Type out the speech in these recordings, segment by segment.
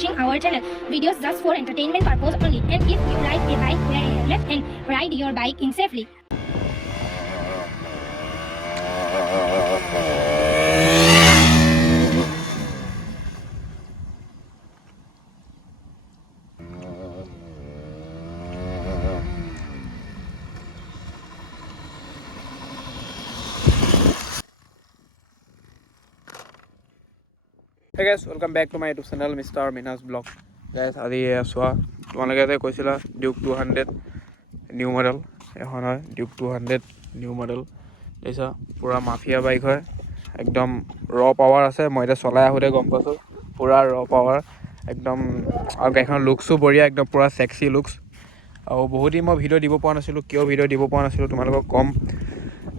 watching our channel. Videos just for entertainment purpose only. And if you ride a bike, wear a helmet and ride your bike in safely. Hey guys, welcome back to my YouTube channel Mr. Minas Vlog. Guys, আজি চোৱা তোমালোকে যে কৈছিলা Duke 200 new model এখন হয় Duke 200 new model এইছা পুৰা mafia bike হয় একদম ৰ পাৱাৰ আছে মই এটা চলাই আহোঁতে গম পাইছোঁ পুৰা ৰ পাৱাৰ একদম আৰু গাড়ীখনৰ লুকছো বঢ়িয়া একদম পুৰা সেক্সি লুকছ আৰু বহুত দিন মই ভিডিঅ' দিব পৰা নাছিলোঁ কিয় ভিডিঅ' দিব পৰা নাছিলোঁ তোমালোকক কম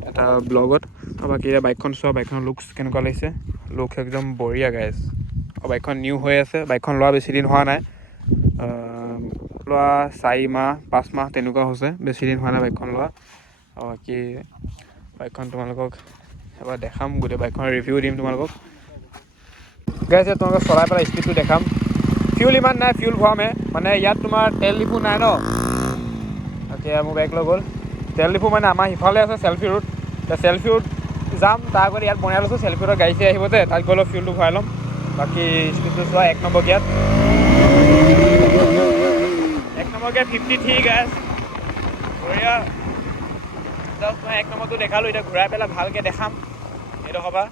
এটা ব্লগত আৰু বাকী বাইকখন চোৱা বাইকখনৰ লুকছ কেনেকুৱা লাগিছে লুকছ একদম বঢ়িয়া গাইজ আৰু বাইকখন নিউ হৈ আছে বাইকখন লোৱা বেছি দিন হোৱা নাই লোৱা 4 মাহ 5 মাহ তেনেকুৱা হৈছে বেছি দিন হোৱা নাই বাইকখন লোৱা আৰু বাকী বাইকখন তোমালোকক এবাৰ দেখাম গোটেই বাইকখনৰ ৰিভিউ দিম তোমালোকক গাইজ তোমালোকক চলাই পেলাই স্পীডটো দেখাম ফিউল ইমান নাই ফিউল ভৰামে মানে ইয়াত তোমাৰ তেল ডিপু নাই ন এতিয়া মোৰ বাইক লৈ গ'ল তেল ডিপু মানে আমাৰ সিফালে আছে চেল্ফি ৰোড চেল্ফি ৰোড যাম তাৰ আগতে ইয়াত বনাই লৈছোঁ চেল্ফি ৰোডৰ গাড়ী আহিব যে তাত গ'লেও ফিউলটো ভৰাই ল'ম বাকী স্পীডটো চোৱা 1 নম্বৰ গিয়াৰত 1 নম্বৰ গিয়াৰ 53 গাইজ বঢ়িয়া জাষ্ট মই 1 নম্বৰটো দেখালোঁ এতিয়া ঘূৰাই পেলাই ভালকৈ দেখাম এইডোখৰ পৰা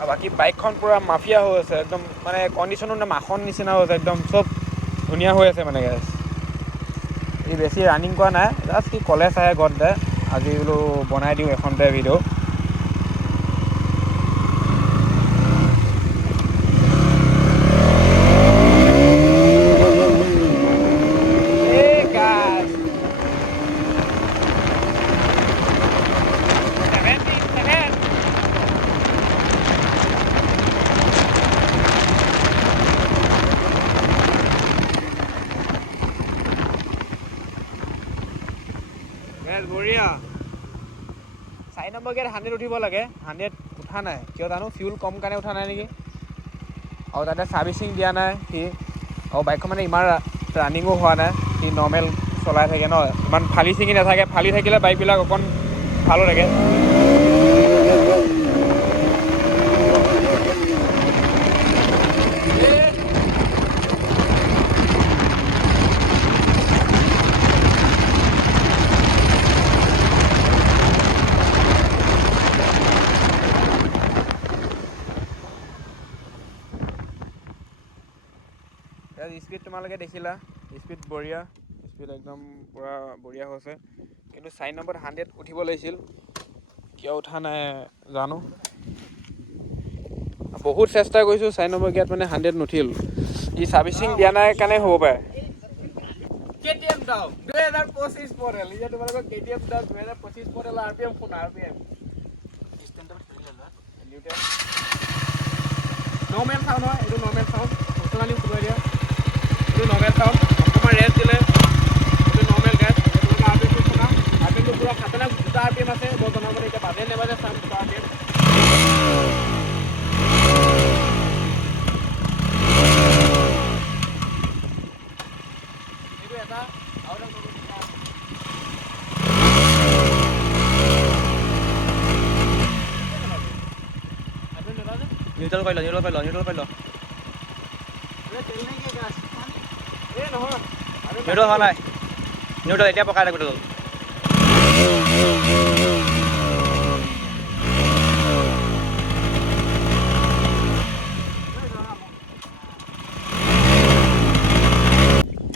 আৰু বাকী বাইকখন পূৰা মাফিয়া হৈ আছে একদম মানে কণ্ডিশ্যনো মাখন নিচিনা হৈ আছে একদম চব ধুনীয়া হৈ আছে মানে গাইজ ই বেছি ৰানিং কৰা নাই জাষ্ট কি কলেজ আহে ঘৰতে আজি বোলো বনাই দিওঁ এখনতে ভিডিঅ' বঢ়িয়া 4 নম্বৰ গেট 100 উঠিব লাগে 100 উঠা নাই কিয় জানো ফিউল কম কাৰণে উঠা নাই নেকি আৰু তাতে ছাৰ্ভিচিং দিয়া নাই সি আৰু বাইকখন মানে ইমান ৰানিঙো হোৱা নাই সি নৰ্মেল চলাই থাকে ন ইমান ফালি চিঙি নাথাকে ফালি থাকিলে বাইকবিলাক অকণ ভালো থাকে স্পীড তোমালোকে দেখিলা স্পীড বঢ়িয়া স্পীড একদম পূৰা বঢ়িয়া হৈছে কিন্তু 4 নম্বৰত 100 উঠিব লাগিছিল কিয় উঠা নাই জানো বহুত চেষ্টা কৰিছোঁ 4 নম্বৰ গিয়াৰত মানে 100 নুঠিল ই ছাৰ্ভিচিং দিয়া নাই কাৰণে হ'ব পাৰে KTM দাও 2025 মডেল এতিয়া তোমালোকৰ KTM দাও 2025 মডেল RPM কোন RPM ষ্টেণ্ডাৰ্ড কৰি ললা নিউটন নৰ্মেল সাউন্ড হয় এইটো নৰ্মেল সাউন্ড অপচনালি খুলাই দিয়া এইটো নৰ্মেল সাউন্ড অকণমান ৰেষ্ট দিলে এইটো নৰ্মেল গেছ তোমালোকে RPMটো শুনা RPMটো পুৰা খাতৰনাক দুটা RPM আছে মই জনাবলৈ এতিয়া বাজে নেবাজে চাম দুটা RPM এইটো এটা আৰু এটা নিউট্ৰেল কৰি ল নিউট্ৰেল কৰি ল নিউট্ৰেল হোৱা নাই নিউট্ৰেল এতিয়া পকাই থাকোঁ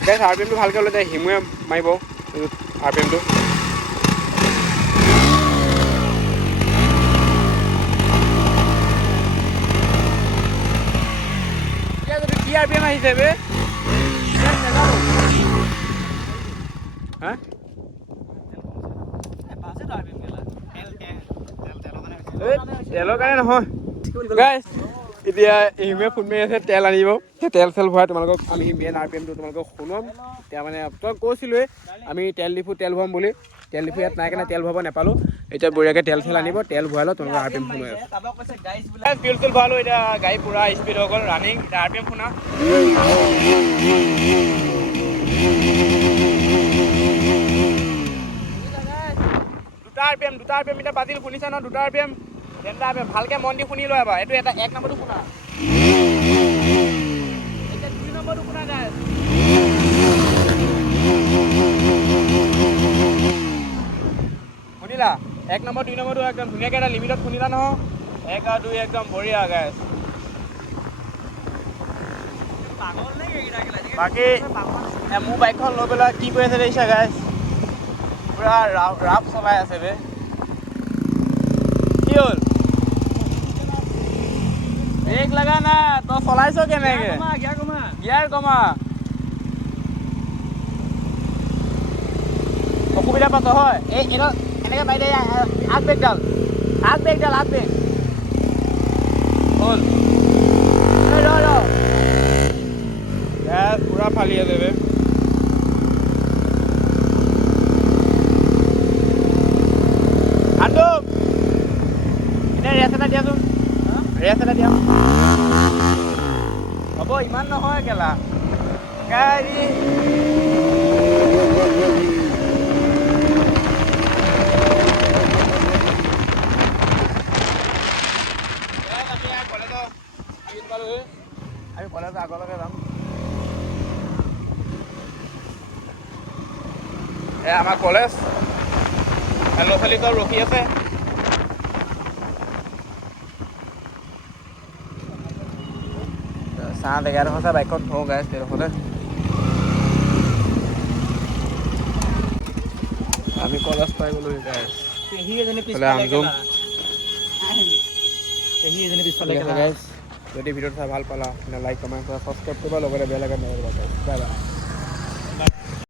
গেছ RPMটো ভালকৈ হ'লে এতিয়া হিমুৱে মাৰিব RPMটো কি RPM আহিছে বে হা তেলৰ কাৰণে নহয় গাইজ এতিয়া হিমে ফোন মাৰি আছে তেল আনিব সেই তেল চেল ভৰাই তোমালোকক আমি মেইন RPMটো তোমালোকক শুনাম এতিয়া মানে তই কৈছিলোঁৱেই আমি তেল ডিপু তেল ভৰাম বুলি তেল ডিপু ইয়াত নাই কাৰণে তেল ভৰাব নাপালোঁ এতিয়া বঢ়িয়াকৈ তেল চেল আনিব তেল ভৰালোঁ তোমালোকৰ RPM শুনাই ফিউল চিউল ভৰালোঁ এতিয়া গাড়ী পুৰা স্পীড হৈ গ'ল ৰানিং এতিয়া RPM শুনা দুটা RPM এতিয়া বাজিল শুনিছা ন দুটা RPM ভালকৈ মন দি শুনি লোৱা এবাৰ এইটো এটা 1 নম্বৰটো শুনা এতিয়া 2 নম্বৰটো শুনা গাইছ শুনিলা 1 নম্বৰ 2 নম্বৰটো একদম ধুনীয়াকৈ এটা লিমিটত শুনিলা নহয় 1 আৰু 2 একদম বঢ়িয়া গাইছ বাকী মোৰ বাইকখন লৈ পেলাই কি কৰি আছে দেখিছা গাইছ পুৰা ৰাফ চলাই আছে বে কি হ'ল ব্ৰেক লগা না তই চলাইছ কেনেকে গিয়াৰ কমা অসুবিধা পাইছ হয় এই এনেকৈ মাৰি দে আগ ব্ৰেক হ'ল ৰ পুৰা ফালি আছে বে আনটো এতিয়া ৰেছ এটা দিয়াচোন হ'ব ইমান নহয় কেলা গাড়ী আমি কলেজৰ আগলৈকে যাম আমাৰ কলেজ ল'ৰা ছোৱালী চব ৰখি আছে চাহ জেগাডোখৰ চাই বাইকখন থওঁ গাইছ সেইডোখৰতে আমি কলেজ পাই গ'লো গাইছ গাইছ যদি ভিডিঅ'টো চাই ভাল পালা লাইক কমেণ্ট কৰা ছাবস্ক্ৰাইব কৰিবা লগতে বেল আইকন দবাবা বাই বাই